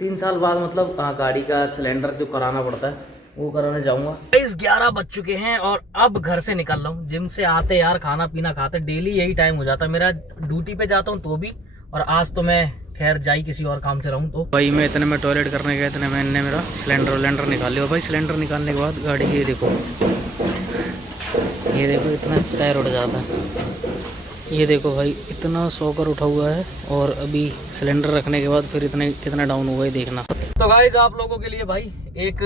3 साल बाद मतलब गाड़ी का सिलेंडर जो कराना पड़ता है वो कराने जाऊंगा। इस 11 बज चुके हैं और अब घर से निकल रहा हूँ। जिम से आते यार खाना पीना खाते डेली यही टाइम हो जाता है मेरा। ड्यूटी पे जाता हूँ तो भी, और आज तो मैं खैर जाई किसी और काम से रहूँ। तो भाई मैं इतने में टॉयलेट करने गया, इतने मैंने मेरा सिलेंडर निकाल लिया। भाई सिलेंडर निकालने के बाद गाड़ी ये देखो इतना टायर उठ जाता है। ये देखो भाई इतना सॉकर उठा हुआ है, और अभी सिलेंडर रखने के बाद फिर इतना कितना डाउन हुआ है देखना। तो गाइस आप लोगों के लिए भाई एक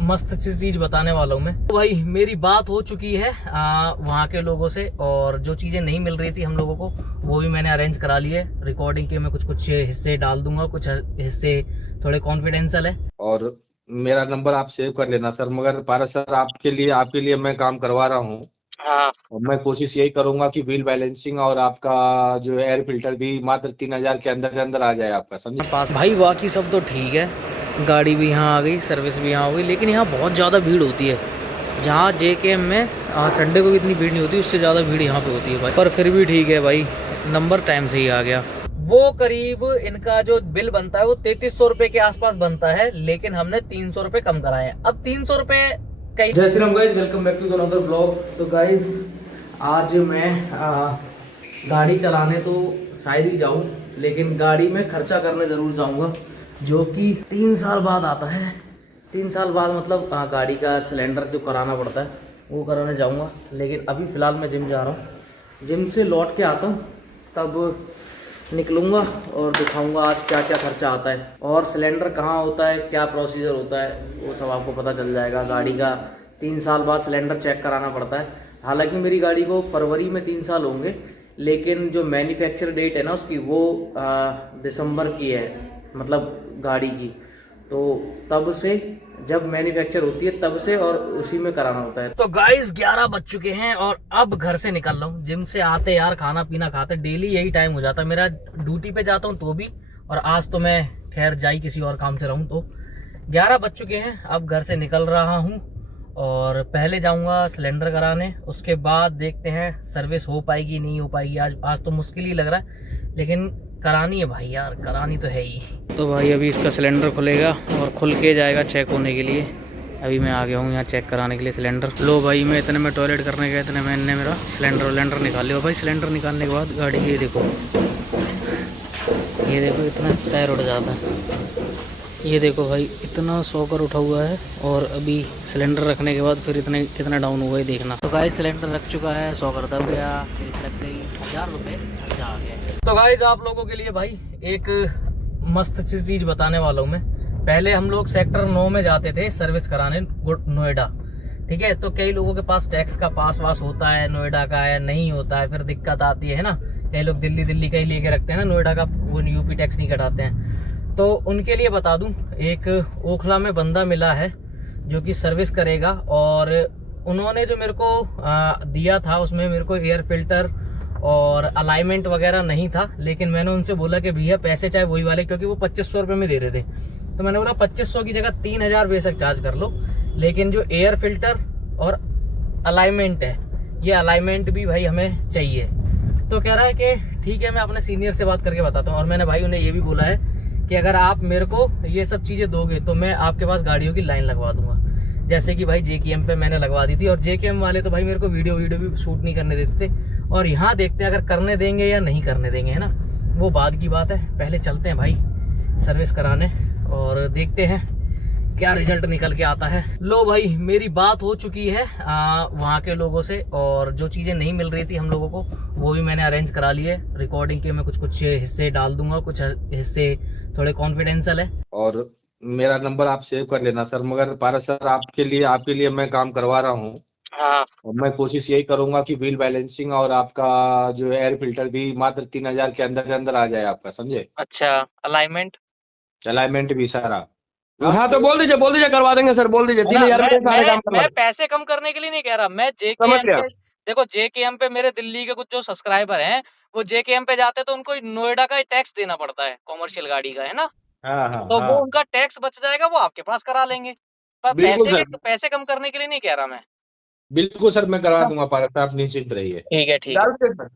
मस्त चीज बताने वाला हूँ मैं। तो भाई मेरी बात हो चुकी है वहाँ के लोगों से, और जो चीजें नहीं मिल रही थी हम लोगों को वो भी मैंने अरेंज करा ली है। रिकॉर्डिंग के मैं कुछ हिस्से डाल दूंगा, कुछ हिस्से थोड़े कॉन्फिडेंशियल है। और मेरा नंबर आप सेव कर लेना सर। मगर पारस सर, आपके लिए मैं काम करवा रहा हूँ। हाँ और मैं कोशिश यही करूंगा कि व्हील बैलेंसिंग और आपका जो एयर फिल्टर भी मात्र 3,000 के अंदर आ जाए आपका, समझे। पास भाई बाकी सब तो ठीक है, गाड़ी भी यहाँ आ गई, सर्विस भी यहाँ हो गई, लेकिन यहाँ बहुत ज़्यादा भीड़ होती है। जहाँ JKM में संडे को भी इतनी भीड़ नहीं होती, उससे ज़्यादा भीड़ यहाँ पे होती है भाई। पर फिर भी ठीक है भाई, नंबर टाइम से ही आ गया। वो करीब इनका जो बिल बनता है वो 3300 रुपये के आसपास बनता है, लेकिन हमने 300 रुपये कम कराए हैं। अब 300 रुपये कई। जय Shri Ram guys, welcome back to another blog. तो गाइज आज मैं गाड़ी चलाने तो शायद ही जाऊँ, लेकिन गाड़ी में खर्चा करने ज़रूर जाऊँगा, जो कि 3 साल बाद आता है। 3 साल बाद मतलब गाड़ी का सिलेंडर जो कराना पड़ता है वो कराने जाऊँगा। लेकिन अभी फ़िलहाल मैं जिम जा रहा हूँ, जिम से लौट के आता हूँ तब निकलूँगा और दिखाऊँगा आज क्या क्या खर्चा आता है, और सिलेंडर कहाँ होता है, क्या प्रोसीजर होता है, वो सब आपको पता चल जाएगा। गाड़ी का 3 साल बाद सिलेंडर चेक कराना पड़ता है। हालांकि मेरी गाड़ी को फरवरी में 3 साल होंगे, लेकिन जो मैन्युफैक्चर डेट है ना उसकी वो दिसंबर की है, मतलब गाड़ी की। तो तब से जब मैन्युफैक्चर होती है तब से, और उसी में कराना होता है। तो गाइस 11 बज चुके हैं और अब घर से निकल रहा हूँ। जिम से आते यार खाना पीना खाते डेली यही टाइम हो जाता है मेरा। ड्यूटी पे जाता हूँ तो भी, और आज तो मैं खैर जाई किसी और काम से रहूँ। तो 11 बज चुके हैं, अब घर से निकल रहा हूँ, और पहले जाऊंगा सिलेंडर कराने, उसके बाद देखते हैं सर्विस हो पाएगी नहीं हो पाएगी। आज तो मुश्किल ही लग रहा है, लेकिन करानी है भाई यार, करानी तो है ही। तो भाई अभी इसका सिलेंडर खुलेगा और खुल के जाएगा चेक होने के लिए। अभी मैं आ गया हूँ यहाँ चेक कराने के लिए सिलेंडर। लो भाई मैं इतने में टॉयलेट करने गया, इतने मैंने मेरा सिलेंडर निकाल लिया। भाई सिलेंडर निकालने के बाद गाड़ी ये देखो इतना टायर उठ जाता है। ये देखो भाई इतना सॉकर उठा हुआ है, और अभी सिलेंडर रखने के बाद फिर इतना कितना डाउन हुआ है देखना। तो गाइस सिलेंडर रख चुका है, सॉकर दब गया, लग गई 1000 रुपये खर्चा आ गया। तो गाइस आप लोगों के लिए भाई एक मस्त चीज बताने वाला हूँ मैं। पहले हम लोग सेक्टर 9 में जाते थे सर्विस कराने, नोएडा, ठीक है। तो कई लोगों के पास टैक्स का पास वास होता है, नोएडा का है नहीं होता है, फिर दिक्कत आती है ना। कई लोग दिल्ली का ही लेके रखते हैं ना, नोएडा का वो यूपी टैक्स नहीं कटाते हैं। तो उनके लिए बता दूं, एक ओखला में बंदा मिला है जो कि सर्विस करेगा, और उन्होंने जो मेरे को दिया था उसमें मेरे को एयर फिल्टर और अलाइनमेंट वगैरह नहीं था। लेकिन मैंने उनसे बोला कि भैया पैसे चाहे वही वाले, क्योंकि वो 2500 रुपये में दे रहे थे। तो मैंने बोला 2500 की जगह 3000 बेशक चार्ज कर लो, लेकिन जो एयर फिल्टर और अलाइनमेंट है, ये अलाइनमेंट भी भाई हमें चाहिए। तो कह रहा है कि ठीक है मैं अपने सीनियर से बात करके बताता हूँ। और मैंने भाई उन्हें ये भी बोला है कि अगर आप मेरे को ये सब चीज़ें दोगे तो मैं आपके पास गाड़ियों की लाइन लगवा दूंगा। जैसे कि भाई JKM पे मैंने लगवा दी थी, और JKM वाले तो भाई मेरे को वीडियो भी शूट नहीं करने देते थे। और यहाँ देखते हैं अगर करने देंगे या नहीं करने देंगे, है ना, वो बाद की बात है। पहले चलते हैं भाई सर्विस कराने और देखते हैं क्या रिजल्ट निकल के आता है। लो भाई मेरी बात हो चुकी है वहाँ के लोगों से, और जो चीज़ें नहीं मिल रही थी हम लोगों को वो भी मैंने अरेंज करा लिए। रिकॉर्डिंग के मैं कुछ हिस्से डाल दूंगा, कुछ हिस्से थोड़े कॉन्फिडेंशियल है। और मेरा नंबर आप सेव कर लेना सर। मगर पारस सर, आपके लिए मैं काम करवा रहा हूँ। हाँ और मैं कोशिश यही करूंगा कि व्हील बैलेंसिंग और आपका जो एयर फिल्टर भी मात्र 3,000 के अंदर आ जाए आपका, समझे। अच्छा, अलाइनमेंट अलाइनमेंट भी सारा। हाँ तो बोल दीजिए करवा देंगे सर, बोल दीजिए है ना। 3,000 मैं में सारे मैं काम करवा मैं देंगे। पैसे कम करने के लिए नहीं कह रहा, मैं समझ JKM गया। पे, देखो JKM पे मेरे दिल्ली के कुछ जो सब्सक्राइबर हैं वो JKM पे जाते हैं तो उनको नोएडा का ही टैक्स देना पड़ता है, कॉमर्शियल गाड़ी का, है ना। हाँ हाँ तो वो हाँ, उनका टैक्स बच जाएगा, वो आपके पास करा लेंगे। पर बिल्कुल सर। पैसे कम करने के लिए नहीं कह रहा मैं। बिल्कुल सर, मैं करवा दूंगा पारस, आप निश्चिंत रहिए। ठीक है ठीक है।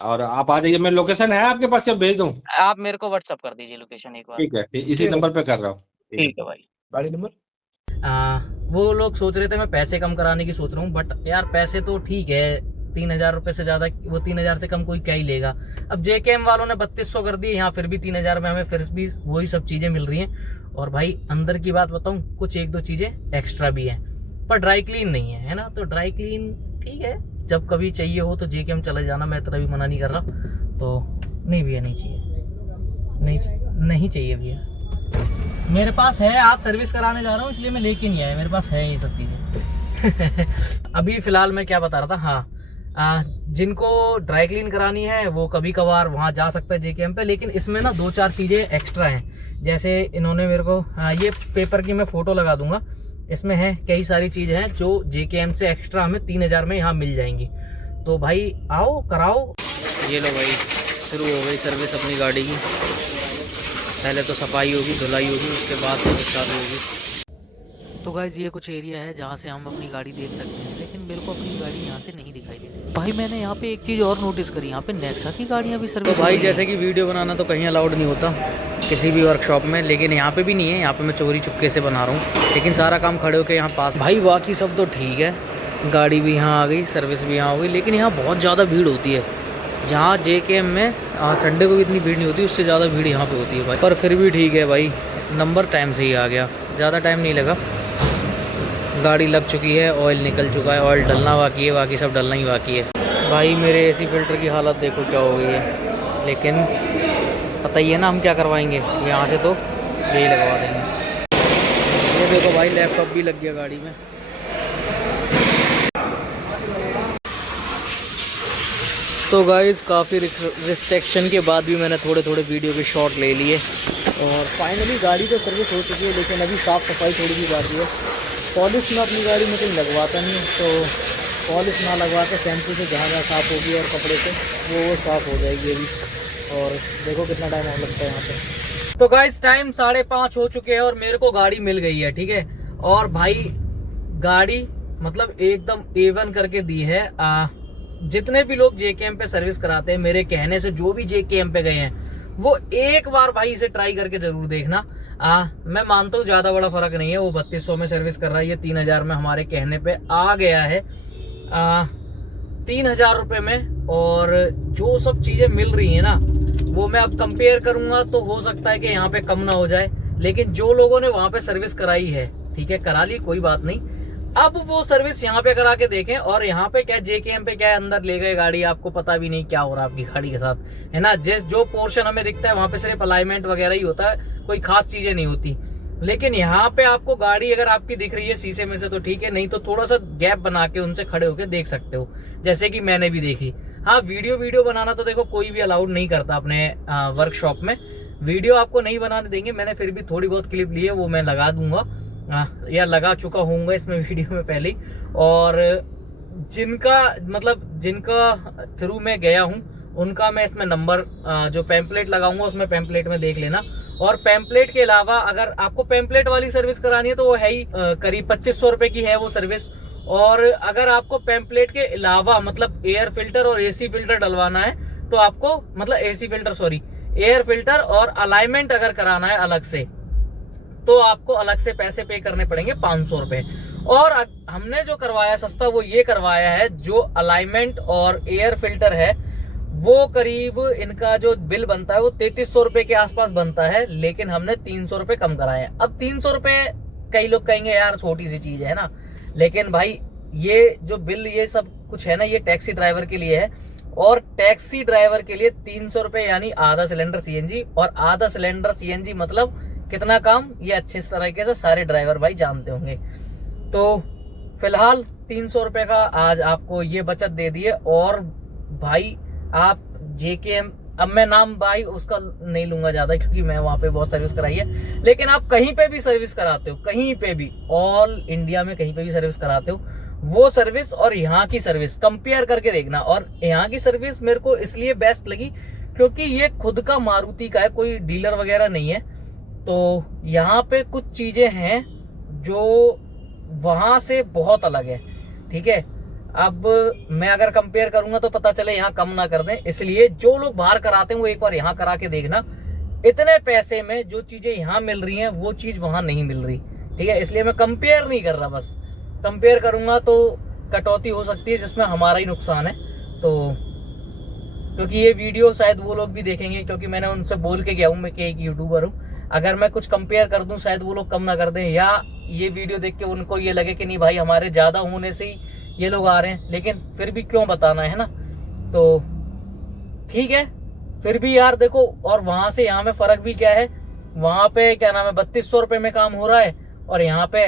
और आप आ जाइए। मैं लोकेशन है आपके पास, जब भेज दूँ? आप मेरे को व्हाट्सअप कर दीजिए लोकेशन एक बार। ठीक है, इसी नंबर पे कर रहा हूँ। ठीक है भाई। गाड़ी नंबर। वो लोग सोच रहे थे मैं पैसे कम कराने की सोच रहा हूँ, बट यार पैसे तो ठीक है, 3,000 रुपये से ज्यादा, वो 3,000 से कम कोई क्या ही लेगा। अब JKM वालों ने 3200 कर दिए, यहाँ फिर भी 3,000 में हमें फिर भी वही सब चीजें मिल रही हैं। और भाई अंदर की बात बताऊं, कुछ एक दो चीजें एक्स्ट्रा भी हैं, पर ड्राई क्लीन नहीं है ना। तो ड्राई क्लीन ठीक है, जब कभी चाहिए हो तो JKM चले जाना, मैं इतना भी मना नहीं कर रहा। तो नहीं भैया, नहीं चाहिए, नहीं चाहिए भैया। मेरे पास है, आज सर्विस कराने जा रहा हूँ इसलिए मैं लेके नहीं आया, मेरे पास है ये सब चीजें। अभी फिलहाल मैं क्या बता रहा था, हाँ, जिनको ड्राई क्लीन करानी है वो कभी कभार वहाँ जा सकता है JKM पे, लेकिन इसमें ना 2-4 चीजें एक्स्ट्रा हैं। जैसे इन्होंने मेरे को ये पेपर की मैं फोटो लगा दूंगा, इसमें है कई सारी चीजें हैं जो JKM से एक्स्ट्रा हमें 3,000 में यहाँ मिल जाएंगी। तो भाई आओ कराओ। ये लो भाई, शुरू हो गई सर्विस अपनी गाड़ी की। पहले तो सफाई होगी, धुलाई होगी, उसके बाद सर्विस चालू होगी। तो गाइस ये कुछ एरिया है जहाँ से हम अपनी गाड़ी देख सकते हैं, लेकिन मेरे को अपनी गाड़ी यहाँ से नहीं दिखाई दे रही। भाई मैंने यहाँ पे एक चीज़ और नोटिस करी, यहाँ पे नेक्सा की गाड़ियाँ भी सर्विस। तो भाई जैसे कि वीडियो बनाना तो कहीं अलाउड नहीं होता किसी भी वर्कशॉप में, लेकिन यहाँ पे भी नहीं है। यहाँ पे मैं चोरी चुपके से बना रहा हूँ, लेकिन सारा काम खड़े होकर यहाँ पास। भाई बाकी सब तो ठीक है, गाड़ी भी यहाँ आ गई, सर्विस भी यहाँ हो गई, लेकिन यहाँ बहुत ज़्यादा भीड़ होती है। जहाँ JKM में संडे को भी इतनी भीड़ नहीं होती, उससे ज़्यादा भीड़ यहाँ पे होती है भाई। पर फिर भी ठीक है भाई, नंबर टाइम से ही आ गया, ज़्यादा टाइम नहीं लगा। गाड़ी लग चुकी है, ऑयल निकल चुका है, ऑयल डलना बाकी है, बाकी सब डलना ही बाकी है। भाई मेरे AC फिल्टर की हालत देखो क्या हो गई है, लेकिन पता ही है ना हम क्या करवाएंगे, यहाँ से तो यही लगवा देंगे। ये देखो भाई लैपटॉप भी लग गया गाड़ी में। तो गाइज़ काफ़ी रिस्ट्रिक्शन के बाद भी मैंने थोड़े थोड़े वीडियो के शॉट ले लिए, और फाइनली गाड़ी तो सर्विस हो चुकी है, लेकिन अभी साफ़ सफाई थोड़ी सी बाकी है। पॉलिश मैं अपनी गाड़ी में कहीं लगवाता नहीं, तो पॉलिश ना लगवा के शैम्पू से जहाँ जहाँ साफ़ होगी और कपड़े से वो साफ़ हो जाएगी अभी। और देखो कितना टाइम और लगता है यहाँ पे। तो गाइस टाइम 5:30 हो चुके हैं और मेरे को गाड़ी मिल गई है, ठीक है। और भाई गाड़ी मतलब एकदम A1 करके दी है। जितने भी लोग JKM पे सर्विस कराते हैं, मेरे कहने से जो भी JKM पे गए हैं, वो एक बार भाई इसे ट्राई करके जरूर देखना। मैं मानता हूँ ज्यादा बड़ा फर्क नहीं है, वो 3200 में सर्विस कर रहा है, ये 3,000 में हमारे कहने पे आ गया है, 3,000 रुपए में। और जो सब चीजें मिल रही है ना, वो मैं अब कंपेयर करूंगा तो हो सकता है कि यहाँ पे कम ना हो जाए, लेकिन जो लोगों ने वहां पे सर्विस कराई है, ठीक है, करा ली कोई बात नहीं, अब वो सर्विस यहाँ पे करा के देखें। और यहाँ पे क्या JKM पे क्या है, अंदर ले गए गाड़ी, आपको पता भी नहीं क्या हो रहा है आपकी गाड़ी के साथ, है ना। जो पोर्शन हमें दिखता है वहां पे सिर्फ अलाइनमेंट वगैरह ही होता है, कोई खास चीजें नहीं होती। लेकिन यहाँ पे आपको गाड़ी अगर आपकी दिख रही है शीशे में से तो ठीक है, नहीं तो थोड़ा सा गैप बना के उनसे खड़े होकर देख सकते हो, जैसे कि मैंने भी देखी। हाँ, वीडियो बनाना तो देखो कोई भी अलाउड नहीं करता अपने वर्कशॉप में, वीडियो आपको नहीं बनाने देंगे। मैंने फिर भी थोड़ी बहुत क्लिप ली है, वो मैं लगा दूंगा, या लगा चुका होऊंगा इसमें वीडियो में पहले। और जिनका थ्रू में गया हूं उनका मैं इसमें नंबर जो पैम्पलेट लगाऊंगा उसमें पैम्पलेट में देख लेना। और पैम्पलेट के अलावा अगर आपको पैम्पलेट वाली सर्विस करानी है तो वो है ही करीब 2500 रुपए की है वो सर्विस। और अगर आपको पैम्पलेट के अलावा मतलब एयर फिल्टर और AC फिल्टर डलवाना है तो आपको मतलब एयर फिल्टर और अलाइनमेंट अगर कराना है अलग से तो आपको अलग से पैसे पे करने पड़ेंगे 500 रुपए। और हमने जो करवाया सस्ता वो ये करवाया है, जो अलाइनमेंट और एयर फिल्टर है वो करीब इनका जो बिल बनता है वो 3300 रुपए के आसपास बनता है, लेकिन हमने 300 रुपए कम कराए। अब 300 रुपए कई लोग कहेंगे यार छोटी सी चीज है ना, लेकिन भाई ये जो बिल ये सब कुछ है ना, ये टैक्सी ड्राइवर के लिए है। और टैक्सी ड्राइवर के लिए 300 रुपए यानी आधा सिलेंडर CNG, और आधा सिलेंडर CNG मतलब कितना काम, ये अच्छे तरीके से सारे ड्राइवर भाई जानते होंगे। तो फिलहाल 300 रुपए का आज आपको ये बचत दे दिए। और भाई आप JKM, अब मैं नाम भाई उसका नहीं लूंगा ज्यादा क्योंकि मैं वहां पे बहुत सर्विस कराई है, लेकिन आप कहीं पे भी सर्विस कराते हो, कहीं पे भी ऑल इंडिया में कहीं पे भी सर्विस कराते हो, वो सर्विस और यहाँ की सर्विस कंपेयर करके देखना। और यहाँ की सर्विस मेरे को इसलिए बेस्ट लगी क्योंकि ये खुद का मारुति का है, कोई डीलर वगैरह नहीं है। तो यहाँ पे कुछ चीजें हैं जो वहां से बहुत अलग है, ठीक है। अब मैं अगर कंपेयर करूंगा तो पता चले यहाँ कम ना कर दें, इसलिए जो लोग बाहर कराते हैं वो एक बार यहाँ करा के देखना। इतने पैसे में जो चीजें यहाँ मिल रही हैं वो चीज वहां नहीं मिल रही, ठीक है। इसलिए मैं कंपेयर नहीं कर रहा, बस कंपेयर करूंगा तो कटौती हो सकती है जिसमें हमारा ही नुकसान है। तो क्योंकि ये वीडियो शायद वो लोग भी देखेंगे, क्योंकि मैंने उनसे बोल के गया हूँ मैं कि एक यूट्यूबर हूँ, अगर मैं कुछ कंपेयर कर दूं शायद वो लोग कम ना कर दें, या ये वीडियो देख के उनको ये लगे कि नहीं भाई हमारे ज्यादा होने से ही ये लोग आ रहे हैं, लेकिन फिर भी क्यों बताना है ना। तो ठीक है, फिर भी यार देखो, और वहां से यहाँ में फर्क भी क्या है, वहां पे क्या नाम है 3200 रुपये में काम हो रहा है और यहाँ पे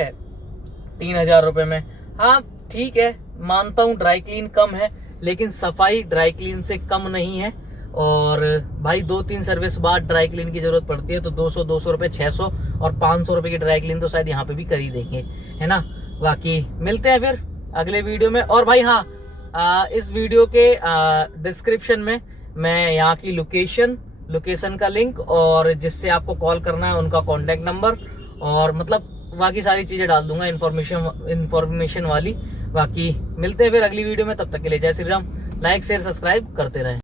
3000 रुपये में। हाँ ठीक है, मानता हूँ ड्राई क्लीन कम है, लेकिन सफाई ड्राई क्लीन से कम नहीं है। और भाई 2-3 सर्विस बाद ड्राई क्लीन की जरूरत पड़ती है तो 200 रुपये, 600 और 500 रुपये की ड्राई क्लीन तो शायद यहाँ पे भी कर ही देंगे, है ना। बाकी मिलते हैं फिर अगले वीडियो में। और भाई हाँ, इस वीडियो के डिस्क्रिप्शन में मैं यहाँ की लोकेशन का लिंक और जिससे आपको कॉल करना है उनका कॉन्टेक्ट नंबर और मतलब बाकी सारी चीजें डाल दूंगा इन्फॉर्मेशन वाली। बाकी मिलते हैं फिर अगली वीडियो में, तब तक के लिए जय Shri Ram. Like share subscribe करते रहें।